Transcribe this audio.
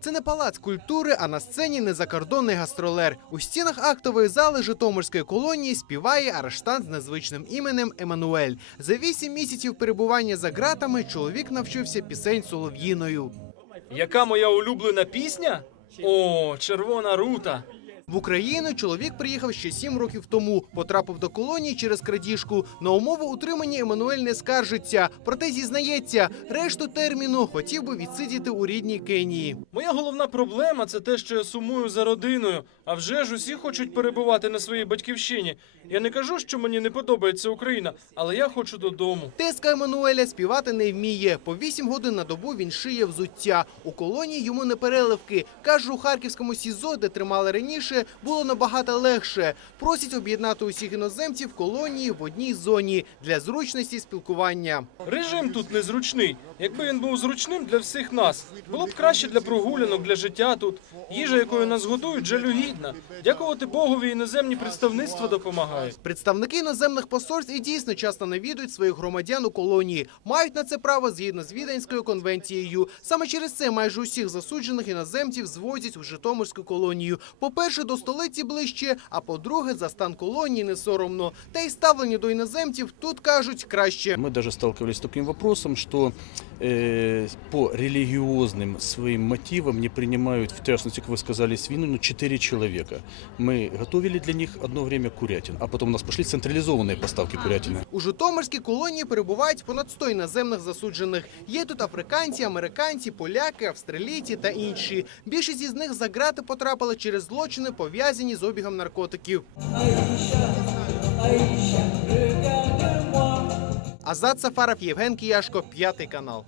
Це не палац культури, а на сцені незакордонний гастролер. У стінах актової зали Житомирської колонії співає арештант з незвичним іменем Еммануель. За вісім місяців перебування за ґратами чоловік навчився пісень солов'їною. Яка моя улюблена пісня? О, червона рута. В Україну чоловік приїхав ще сім років тому. Потрапив до колонії через крадіжку. На умови утримання Еммануель не скаржиться. Проте зізнається, решту терміну хотів би відсидіти у рідній Кенії. Моя головна проблема це те, що я сумую за родиною. А вже ж усі хочуть перебувати на своїй батьківщині. Я не кажу, що мені не подобається Україна, але я хочу додому. Теска Еммануеля співати не вміє. По вісім годин на добу він шиє взуття. У колонії йому не переливки. Каже, у харківському СІЗО, де тримали раніше, було набагато легше. Просять об'єднати усіх іноземців колонії в одній зоні для зручності спілкування. Режим тут незручний. Якби він був зручним для всіх нас, було б краще для прогулянок, для життя тут. Їжа, якою нас годують, жалюгідна. Дякувати Богові, іноземні представництва допомагають. Представники іноземних посольств і дійсно часто навідують своїх громадян у колонії. Мають на це право згідно з Віденською конвенцією. Саме через це майже усіх засуджених іноземців звозять у Житомирську колонію. По-перше, до столиці ближче, а по-друге, за стан колонії не соромно. Та й ставлення до іноземців тут кажуть краще. Мы даже сталкивались с таким вопросом, что э, по религиозным своим мотивам не принимают, в частности, как вы сказали, свинину 4 человека. Мы готовили для них одно время курятин, а потом у нас пошли централизованные поставки курятины. У Житомирській колонії перебувають понад 100 іноземних засуджених. Є тут африканці, американці, поляки, австралійці та інші. Більшість із них за ґрати потрапили через злочини, пов'язані з обігом наркотиків. Азат Сафаров, Євген Кіяшко, п'ятий канал.